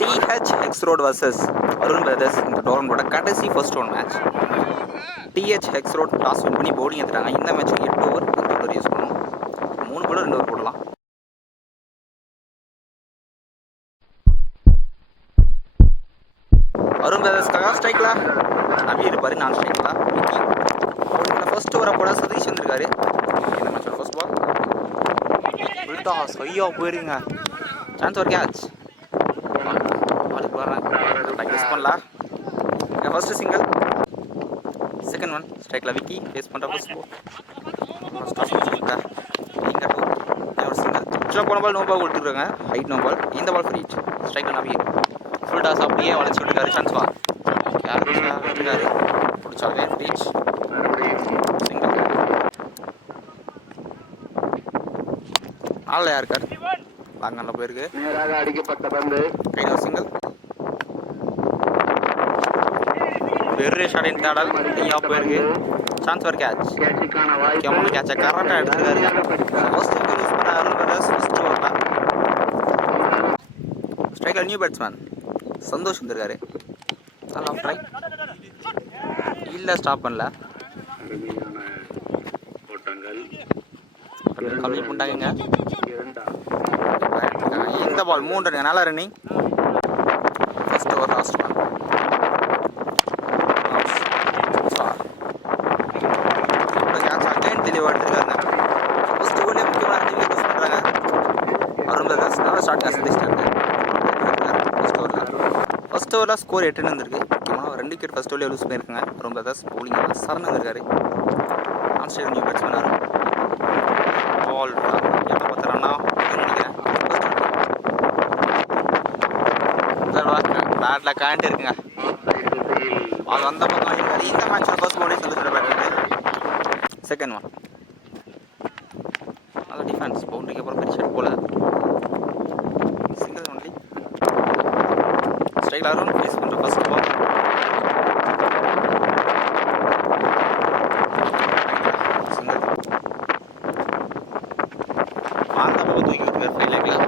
TH Hex Road vs Arun Brothers இந்த டோர்னமெண்டோட கடைசி first round match. TH Hex Road toss win பண்ணி bowling எடுத்துட்டாங்க. இந்த மேட்ச் 8 ஓவர் 5 ஓவர் யூஸ் பண்ணுவோம். 3 பால் 2 over போடலாம். அருண் பிரதர்ஸ்க்காக ஸ்ட்ரைக்ல நம்பி இருப்பாரு. நான் ஸ்ட்ரைக்ல விக்கி பவுலிங்ல ஃபர்ஸ்ட் ஓவரை போட சதீஷ் வந்திருக்காரு. இந்த மேட்சோட ஃபர்ஸ்ட் பால் ஃபுல் டாஸ் ஐயோ போயிருங்க. சான்ஸ் ஒரு கேட்ச் ப்ராக்டிஸ் பண்ணலாம். ஃபர்ஸ்ட் சிங்கிள், செகண்ட் ஒன் ஸ்ட்ரைக்கில் விக்கி ஃபேஸ் பண்ணுற ஃபர்ஸ்ட் பால் இங்கே ஒரு சிங்கிள் ஆக்சுவலாக போன பால் நோ பால் கொடுத்துருக்காங்க. ஹைட் நோ பால், இந்த பால் ஃப்ரீ ஸ்ட்ரைக்கில் நம்பி ஃபுல் டாஸ் அப்படியே வளைச்சி விட்டுருக்காரு. சான்ஸ் பால் விட்டுருக்காரு பிடிச்சாவே ரீச் சிங்கிள். ஆள் யாருக்கார் லாங்கான போயிருக்கு. அடிக்கப்பட்ட பந்து கையில் ஒரு சிங்கிள். வெறும் ஷாட் இன் தேடல் ஐயா போயிருக்கு. சான்ஸ் ஒரு கேட்ச் முக்கியமான கேட்சை கரெக்டாக எடுத்துருக்காரு. ஃபர்ஸ்ட் விக்கெட் யூஸ் பண்ண அருண் பிரதர்ஸ் ஃபர்ஸ்ட் ஓவரில். ஸ்ட்ரைக்கர் நியூ பேட்ஸ்மேன் சந்தோஷ் வந்திருக்காரு. நல்லா ட்ரை இல்லை ஸ்டாப் பண்ணல. கம்ப்ளீட் பண்ணிட்டாங்க. இந்த பால் 3 ரன் நல்லா running. First over last ball தெளிவாக எடுத்துருக்காங்க. ஃபர்ஸ்ட் ஓவர்லேயே முக்கியமான 2 விக்கெட் யூஸ் பண்ணுறாங்க அருண் பிரதர்ஸ். நல்லா ஷார்ட் கேஸ் சந்திச்சிட்டாங்க. ஃபர்ஸ்ட் ஓவரில் ஸ்கோர் 8 வந்துருக்கு. முக்கியமாக 2 விக்கெட் ஃபர்ஸ்ட் ஓவர்லேயே யூஸ் பண்ணியிருக்காங்க அருண் பிரதர்ஸ். பவுலிங் சரண் இருக்காரு. ஆன் ஸ்ட்ரைக் நியூ பேட்ஸ்மேன் வரும். பால் 10 ரன்னா நினைக்கிறேன். பேட்டில் காண்ட்டு இருக்குங்க. அது வந்த பக்கம் இருக்காரு. இந்த மேட்சோட ஃபர்ஸ்ட் பவுண்டரி சந்தோஷம் பேட்டர். செகண்ட் ஒன் அது டிஃபென்ஸ் பவுண்டரிக்கு அப்புறம் பெரிய ஷாட் போல. Single only strike Arun face பண்ணுற ஃபர்ஸ்ட் பால் சிங்கிள். அந்த பக்கம் தூக்கி விட்டுருக்காரு ஃபைவ் லேக்கில்.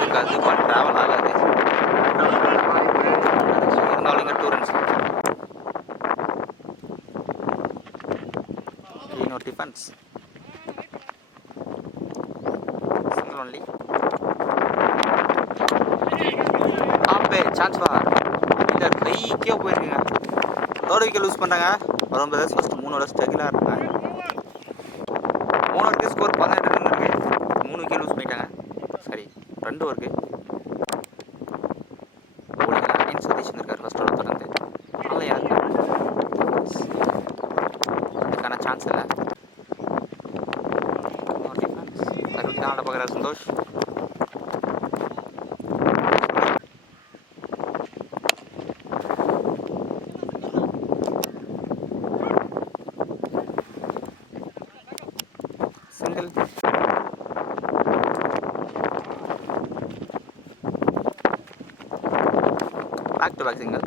இருக்காது பால் ட்ராவல் ஆகாது. இருந்தாலும் இங்கே 2 ரன்ஸ். Defense single only ஆப்பே சான்ஸ் பார் இல்ல கைக்கே போயிருக்குங்க. 3 விக்கெட் லூஸ் பண்ணாங்க அருண் பிரதர்ஸ். ஃபர்ஸ்ட் 3 ஓவர் ஸ்ட்ரகிளாக இருந்தாங்க. 3 ஓவருக்கு ஸ்கோர் 18 ரன் இருக்கு. 3 விக்கெட் லூஸ் பண்ணிட்டாங்க. சரி 2 ஓவருக்கு பவுலிங் சதீஷ் இருக்காரு. ஃபர்ஸ்ட் ஓவர் தொடர்ந்து நல்ல யாருக்கு அதுக்கான சான்ஸ் இல்லை. ஆட பார்க்குற Santhosh single. Back to back single.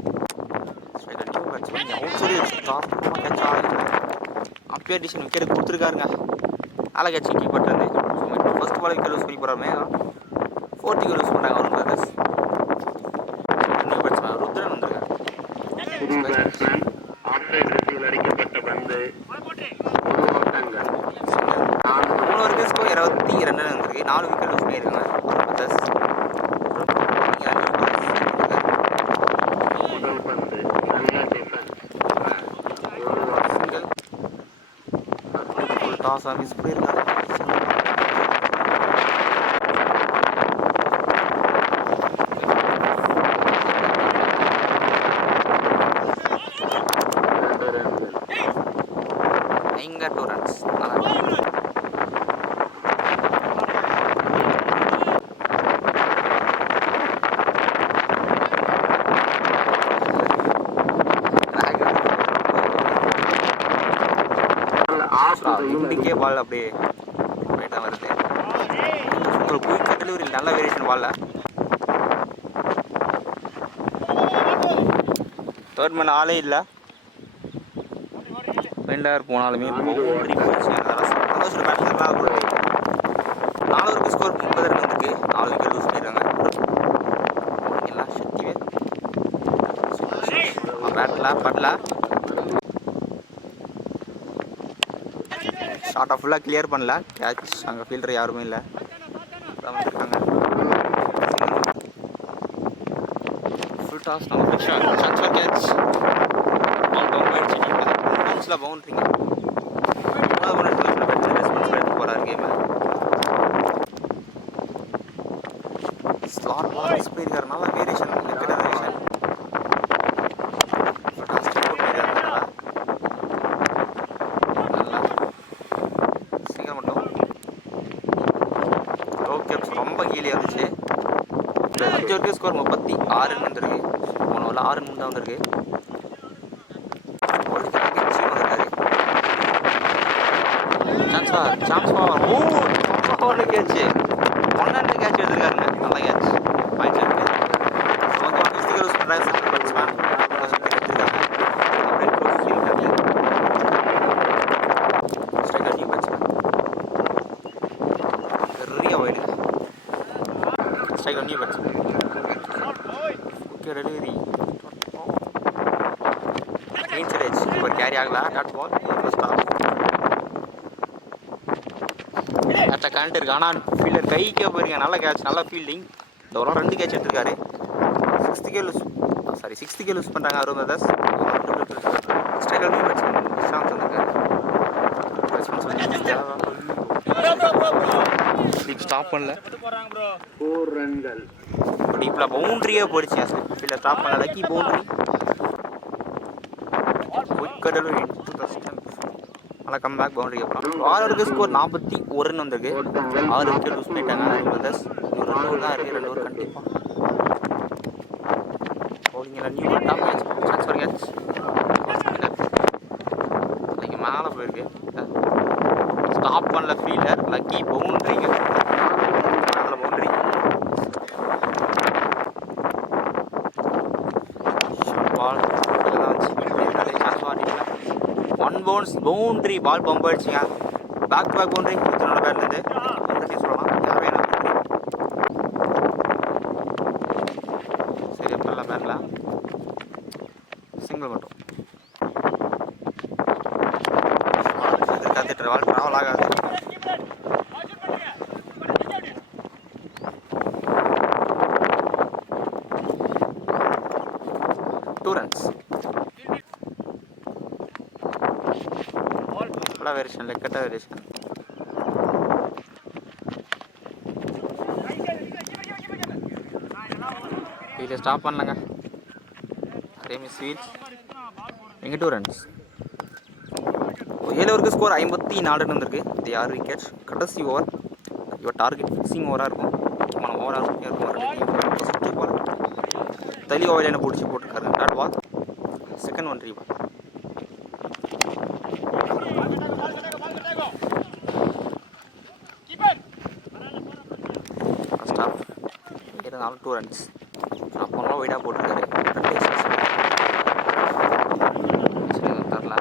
அப்பயே டிசிஷன் விக்கெட் கொடுத்துருக்காருங்க. அழகா சிக்கி பட்டுறது. ஃபர்ஸ்ட் பால் விக்கெட் லூஸ் பண்ணி போகிறாமே 4 விக்கெட் லூஸ் பண்ணாங்க Arun brothers. New batsman Rudran வந்திருக்காரு. 3 ஓவருக்கு ஸ்கோர் 22 ரன் வந்திருக்கு. 4 விக்கெட் லூஸ் பண்ணியிருக்காங்க அருண் பிரதர்ஸ். டாஸ் ஆஃபீஸ் போயிருக்காங்க. இங்கே 2 ரன்ஸ். இன்றைக்கே பால் அப்படியே போயிட்டு தான் வருது. ஒரு குயிக்காக டெலிவரி நல்ல வேரியேஷன் பாலில். தேர்ட் மேன் ஆளே இல்லை. பெண்டர் போனாலுமே பவுண்டரி போச்சு. சந்தோஷம் பேட்ஸ்மேன் 4 ஓவருக்கு ஸ்கோர் 30 ரன் வந்துருக்கு. 4 விக்கெட் லூஸ் பண்ணிடுறாங்க. ஓகேங்களா சக்திவே பேட்டில் ஷார்ட்டாக ஃபுல்லாக கிளியர் பண்ணல. கேட்ச் அங்கே ஃபீல்டர் யாருமே இல்லை. இருக்காங்க ஃபுல் டாஸ் நம்ம சான்ஸ் ஃபார் கேட்ச். பவுன்ஸில் பவுண்ட்ரிங்க போகிறார் கேமை. ஸ்லாட் பால் மிஸ் பண்ணியிருக்காரு. நல்லா வேரியேஷன் விக்கெட் வேரியேஷன். நல்லா சிங்கர் மட்டும் ஓகே ரொம்ப கீழே இருந்துச்சு. 5 வரைக்கும் ஸ்கோர் 36 வந்துருக்கு. 3 ஓவரில் 6 ரன் தான் வந்திருக்கு. Chance for over catch 1 catch எடுத்துருக்காருங்க. நல்ல கேட்ச் பாயிண்ட் இருக்கு. ஓகே 1 யூஸ் பண்ணுறாங்க செகண்ட் பேட்ஸ்மேன் எடுத்துருக்காங்க. ஸ்ட்ரைக்கர் நியூ பேட்ஸ்மேன் பெரிய wide. Striker new batsman okay delivery இன்சரேஜ் இப்போ கேரி ஆகல. டாட் பால் ஸ்டாப் அட்ட கரண்ட் இருக்கு. ஆனால் ஃபீல்டர் கைக்கே போயிருங்க. நல்ல கேட்ச் நல்ல ஃபீல்டிங். இந்த ஒரு 2 கேட்ச் எடுத்துருக்காரு. 6th விக்கெட் லூஸ் பண்ணுறாங்க. அருந்ததாஸ் ஸ்ட்ரைக்கர் நியூ பேட்ஸ்மேன் நிஷாந்த் வந்திருக்காரு. ஸ்டாப் பண்ணல. 4 ரன்கள் டீப்பில் பவுண்ட்ரியே போயிடுச்சு. ஃபீல்டர் ஸ்டாப் பண்ண லக்கி பவுண்ட்ரி. குயிக் டெலிவரி நல்லா கம் பேக் பவுண்டரி கேட்கலாம். ஆரோருக்கு ஸ்கோர் 41 ரன் வந்திருக்கு. 6 விக்கெட் லூஸ் பண்ணிட்டாங்க. அருந்ததாஸ் ஒரு 2 ஓவர் தான் இருக்குது. 2 ஓவர் கண்டிப்பாக போலிங்களா. New top match chance for catch இன்னைக்கு மேலே போயிருக்கு. ஸ்டாப் பண்ணல ஃபீல்டர் லக்கி பவுண்ட்ரிங்க. மேலே boundary short ball chance for 1 bounce boundary ball bump ஆயிடுச்சுங்க. பேக் டு பேக் பவுண்ட்ரி இதனோட பேர்லேருந்து பவுண்ட்ரி சொல்லலாம். யாரும் என்ன சரி அப்பெல்லாம் பேரில் சிங்கிள் மட்டும் காத்துட்டு பால் ட்ராவல் ஆகாது. டூ ரன்ஸ் வேரியேஷன் லெக்கட்ட வேரியேஷன். இதை ஸ்டாப் பண்ணலங்க. அதே மிஸ் வீல்ஸ் எங்கே 2 ரன்ஸ். 7 ஓவருக்கு ஸ்கோர் 54 ரன் வந்திருக்கு. இது 6 விக்கெட். கடைசி ஓவர் இவர் டார்கெட் ஃபிக்ஸிங் ஓவராக இருக்கும். ஆனால் ஓவராக இருக்கும். சுற்றி பால் தலி ஓவர் என்ன பிடிச்சி போட்டிருக்காரு. டாட் பால் செகண்ட் 1 3 பால் இருந்தாலும் 2 ரன்ஸ். அப்போலாம் வைடாக போட்டிருக்காரு. தரல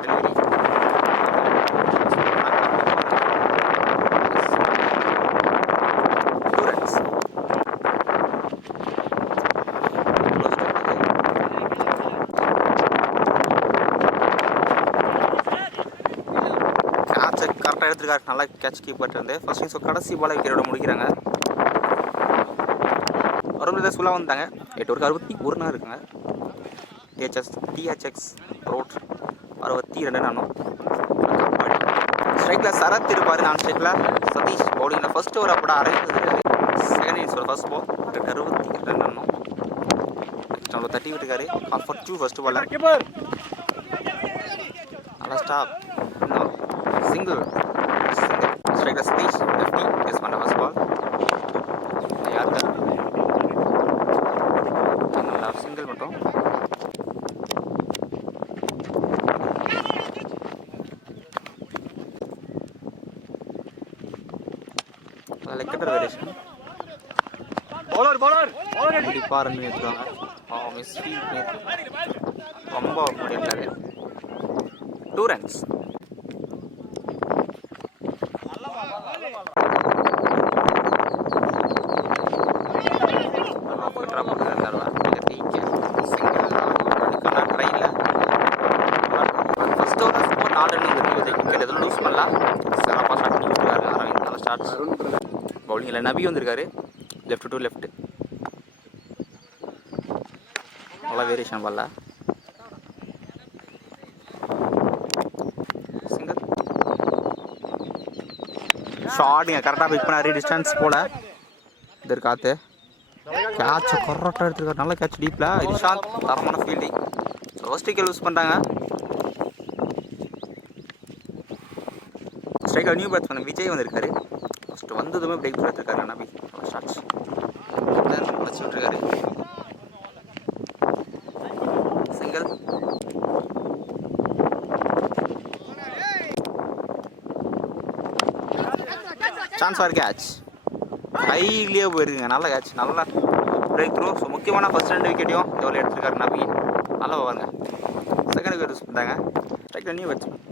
டெலிவரி கரெக்டாக எடுத்துருக்காரு. நல்லா கேட்ச் கீப்பர் இருந்து ஃபர்ஸ்ட் இன்னிங்ஸ் கடைசி பால் விக்கெட்டோட முடிக்கிறாங்க. அருந்ததாஸ் ஃபுல்லாக வந்துட்டாங்க. 8 ஓவருக்கு 61 ரன் இருக்குங்க. THX ரோட் 62 ரன். ஸ்ட்ரைக்கில் சரத் இருப்பார். நான் ஸ்ட்ரைக்கில் சதீஷ் பவுலிங்கில் ஃபர்ஸ்ட் ஓவர் அப்பட அரைஞ்சிருக்காரு. செகண்ட் இன்னிங்ஸோட ஃபர்ஸ்ட் பால் 62 ரன். நம்மளை தட்டி விட்டுருக்காரு. ஆஃபர் 2 ஃபர்ஸ்ட் பால் நல்லா ஸ்டாப் சிங்கிள் ஸ்ட்ரைக்கில் சதீஷ் லெஃப்டி பேஸ் பண்ண ஃபர்ஸ்ட் பால் யாருக்கு நல்லா சிங்கிள் மட்டும். லெக்கட்டர் வேரியேஷன் கண்டிப்பாக ரன் எடுத்துருவாங்க. மிஸ் ஃபீல்ட் ரொம்ப பண்ணியிருக்காரு. 2 ரன்ஸ் 4 ரன் வந்துருக்கு. விக்கெட் எதுவும் லூஸ் பண்ணலாம். சிறப்பாக ஸ்டார்ட் பண்ணி விட்டுருக்காரு அரவிந்த். நல்ல ஸ்டார்ட்ஸ். பவுலிங்கில் நபி வந்திருக்காரு. Left to left. நல்லா வேரியேஷன் பால்ல. சிங்கிள் ஷாட்டுங்க கரெக்டாக பிக் பண்ணாரு. டிஸ்டன்ஸ் போல இது காற்று கேட்சை கரெக்டாக எடுத்துருக்காரு. நல்ல கேட்ச் டீப்பில். இஷாந்த் தரமான ஃபீல்டிங். ஃபர்ஸ்ட் விக்கெட் லூஸ் பண்ணிட்டாங்க. ஸ்ட்ரைக்கர் நியூ பேட்ஸ்மேன் விஜய் வந்திருக்காரு. ஃபஸ்ட்டு வந்ததுமே பிரேக் எடுத்துருக்காரு நபி. ஷாட்ஸ் வச்சு விட்டுருக்காரு. Single chance for catch. ஹைலியே போயிருக்குங்க. நல்ல கேட்ச். நல்லா பிரேக் த்ரூ. ஸோ முக்கியமான ஃபஸ்ட் 2 விக்கெட்டையும் எவ்வளோ எடுத்துருக்காரு நபி. நல்லா பாருங்க. செகண்ட் விக்கெட் யூஸ் பண்ணிட்டாங்க. ஸ்ட்ரைக்கில் நியூ பேட்ஸ்மேன்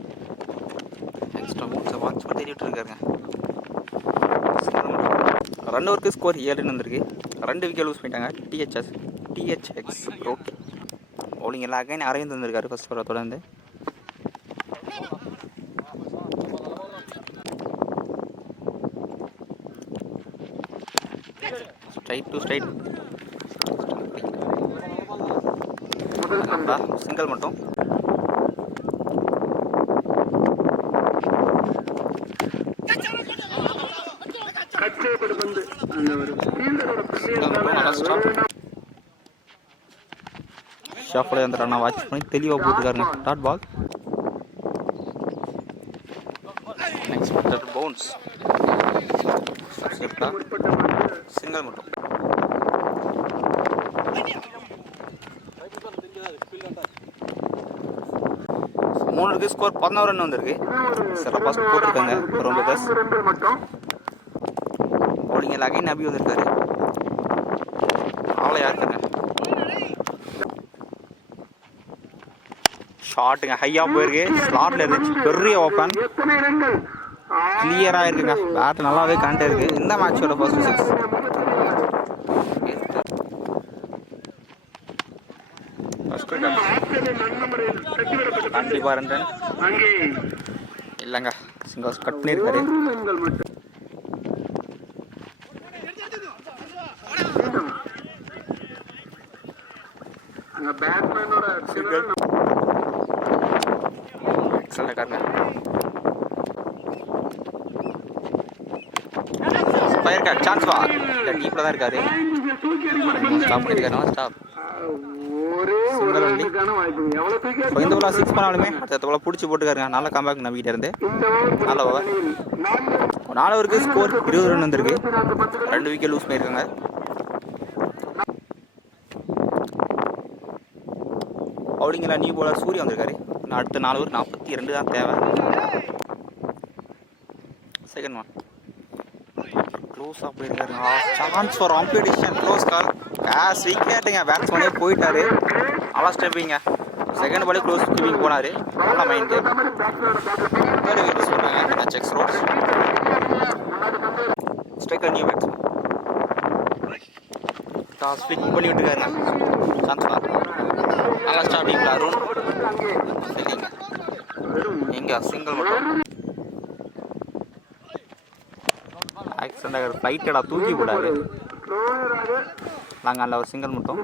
எக்ஸ்ட்ரா மூட்ஸை வாட்ச் பண்ணி தேடிட்டு இருக்காருங்க. 2 ஓவருக்கு ஸ்கோர் 7 வந்திருக்கு. 2 விக்கெட் லூஸ் பண்ணிட்டாங்க. டிஹெச்எக்ஸ் ரோட் பவுலிங் எல்லாம் அகைன் அரவிந்த் வந்திருக்காரு ஃபர்ஸ்ட் ஓவரை தொடர்ந்து. Straight to straight. சிங்கிள் மட்டும். ஷாஃபில் அந்த ரன்னை வாட்ச் பண்ணி தெளிவாக போட்டுருக்காருங்க. Dot ball. Next bounce. Single மட்டும். மூணுக்கு ஸ்கோர் 11 ரன் வந்திருக்கு. சிறப்பாக போட்டிருக்காங்க. ரொம்ப பேஸ் பவுலிங் அகைன் நபி வந்திருக்காரு. அவ்வளோ யாருக்குங்க ஷாட்டுங்க ஹையாக போயிருக்கு. ஸ்லாட்டில் இருந்துச்சு. பெரிய ஓப்பன் கிளியராக இருக்குங்க. பேட் நல்லாவே கண்டே இருக்கு. இந்த மேட்சோட ஃபர்ஸ்ட் 6 கண்டிப்பாக 2 ரன் இல்லைங்க. சிங்கர்ஸ் கட் பண்ணியிருக்காரு. சான்ஸ் பால் டீப்ல தான் இருக்காரு. ஸ்டாப் பண்ணிருக்காரு. ஸ்டாப். இந்த பால் 6 பண்ணாலுமே அடுத்த பால் பிடிச்சி போட்டுக்காருங்க. நல்ல கம்பேக் நம்பிக்கிட்டே இருந்து. நல்ல ஓவர். 4 ஓவருக்கு ஸ்கோர் 20 ரன் வந்திருக்கு. 2 விக்கெட் லூஸ் பண்ணியிருக்காங்க. பவுலிங்கில் நியூ பவுலர் சூர்யா வந்திருக்காரு. அடுத்த 4 ஓவர் 42 தான் தேவை. செகண்ட் ஒன் க்ளோஸாக போயிருக்காருங்க. Chance for competition. Close call. கேஸ் விக்கெட்டுங்க. பேட்ஸ்மேனே போயிட்டாரு. நல்லா ஸ்டெப்பிங்க. செகண்ட் பாலே க்ளோஸ் கீப்பிங் போனார். நல்லா mind game. Third wicket use பண்ணாங்க. செக்ஸ் ரோட்ஸ். ஸ்ட்ரைக்கர் நியூ பேட்ஸ்மேன் டாஸ் ஸ்பிக் பண்ணி விட்டுருக்காருங்க. சான்ஸ் ஃபார் நல்லா ஸ்டார்டிங்கில் அருண் எங்கே சிங்கிள் மட்டும். ஆக்சிடென்ட் ஃப்ளைட்டடா தூக்கி போடாது. நாங்கள் அதில் ஒரு சிங்கிள் மட்டும்.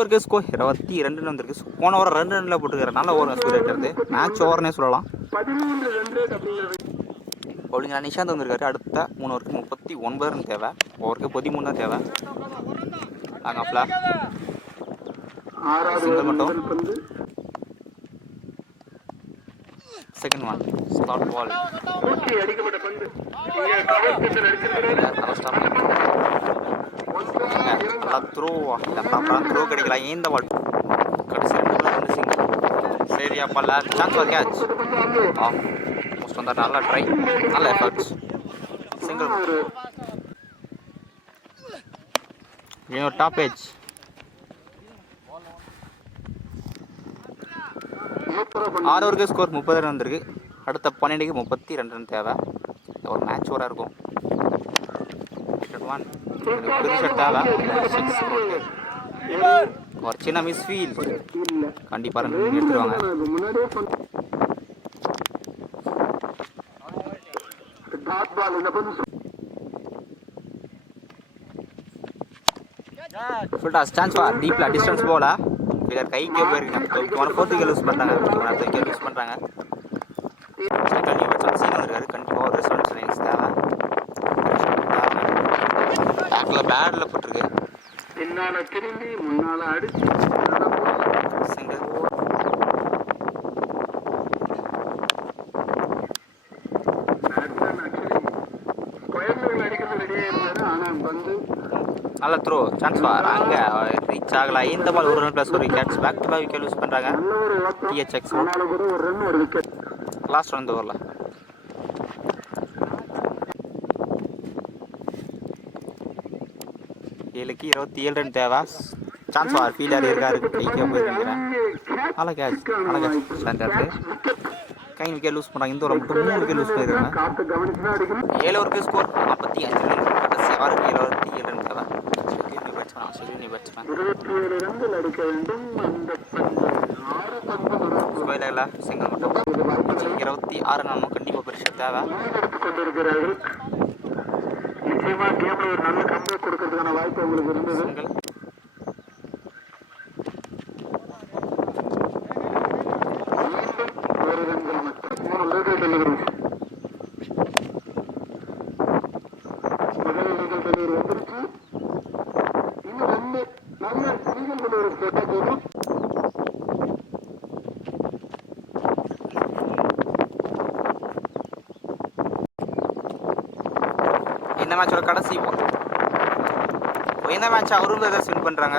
ஒரு ஸ்கோர் 22 வந்திருக்கு. போன ஓவர் 2 ரன்ல போட்டுருக்காரு. நல்ல ஓவர் ஸ்கோர் இருக்கிறது. மேட்ச் ஓவர்னே சொல்லலாம். பவுலிங்கில் நிஷாந்த் வந்திருக்காரு. அடுத்த 3 ஓவருக்கு 39 ரன் தேவை. ஓவருக்கு 13 தான் தேவை. நாங்கள் சிங்கிள் மட்டும். Second one slot ball. Throw throw கிடைக்கலாம். இந்த பால் கடைசி 2 சிங்கிள். சரியா ball. Chance for catch. Most வந்தார். நல்லா ட்ரை. நல்ல எஃபர்ட்ஸ். சிங்கிள். இன்னொரு டாப் ஏஜ். 6 ஓவருக்கு ஸ்கோர் 30 ரன் வந்திருக்கு. அடுத்த 12க்கு 32 ரன் தேவை. ஒரு மேட்ச் ஓவராக இருக்கும். பெரிய தேவை. ஒரு சின்ன மிஸ் ஃபீல் கண்டிப்பாக ரன் எடுத்துருவாங்க. ஃபுல்டா ஸ்டான்ஸ் ஃபார் டீப்ல டிஸ்டன்ஸ் போல பிளேயர் கைக்கே போயிருக்காங்க. 4 விக்கெட் லூஸ் பண்ணுறாங்க. 3 விக்கெட் லூஸ் பண்ணுறாங்க. செகண்ட் நியூ சீன் வந்திருக்காரு. கண்டிப்பாக ஒரு ரெஸ்பான்ஸ் லைன்ஸ் தேவை. பேக்கில் பேடில் போட்டிருக்கு. பின்னால திரும்பி முன்னால அடிச்சு சிங்கிள் நல்ல த்ரோ சான்ஸ் ஃபார் அங்கே ரீச் ஆகல. இந்த ball 1 run plus 1 wickets. Back to back wicket lose பண்ணுறாங்க. டிஹெச்எக்ஸ் லாஸ்ட் ரன் ஓவரில். ஏழுக்கு 27 ரன் தேவை. சான்ஸ் ஃபார் ஃபீல்டர் இருக்காரு. கைக்கே போயிருக்கிறேன். நல்ல கேட்ச் ஸ்டாண்டர்டு. கை விக்கெட் லூஸ் பண்ணுறாங்க. இந்த ஒரு மட்டும் 3 விக்கெட் லூஸ் பண்ணியிருக்காங்க. 7 ஓவருக்கு ஸ்கோர் 45 ரன். கடைசி 6க்கு 27 ரன் தேவை. சிங்கிள் மட்டும் 26 ரன் கண்டிப்பாக பெருசாக தேவை. நிச்சயமா கேம்ல ஒரு நல்ல கம்பேக் கொடுக்கறதுக்கான வாய்ப்பு உங்களுக்கு இருந்தது. ஒரு ரன்கள் மட்டும் 3 லீகல் டெலிவரிஸ். முதல் லீகல் டெலிவரி வந்துருச்சு. இன்னும் 2 நல்ல லீகல் டெலிவரிஸ் போட்டா போதும். இந்த மேட்சோட கடைசி பால். இந்த மேட்ச் அவரும் வின் பண்ணுறாங்க.